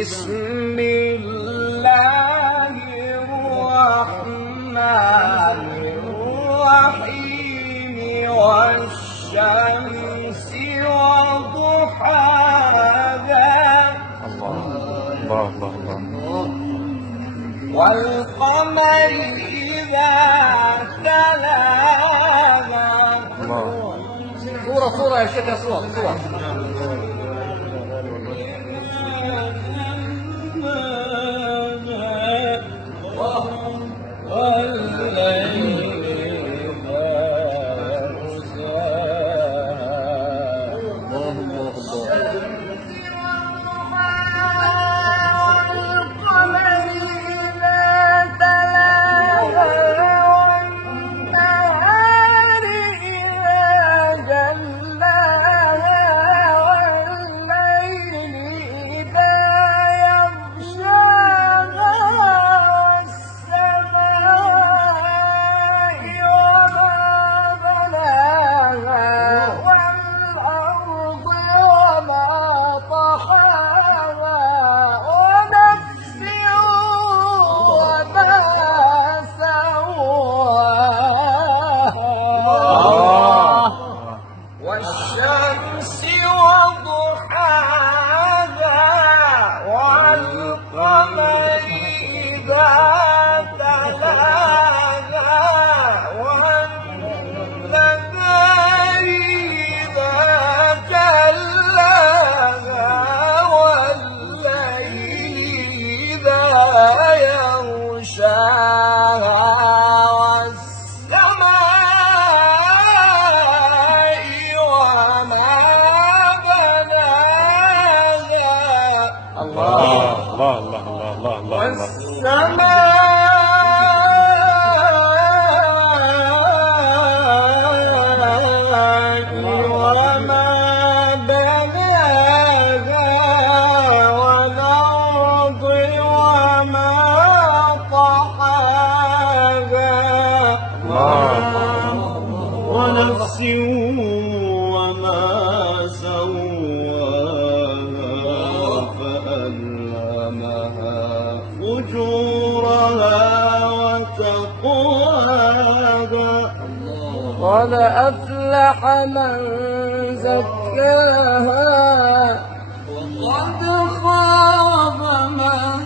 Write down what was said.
بسم الله الرحمن الرحيم والشمس وضحاها والقمر إذا تلاها صورة يا شيخ، صورة والشمس وضحاها والقمر إذا تلاها والنهار إذا جلاها والليل إذا يغشاها والسماء وما بناها والأرض وما طحاها ونفس وما سواها فألهمها فجورها وتقواها قد أفلح من زكاها وقد خاب من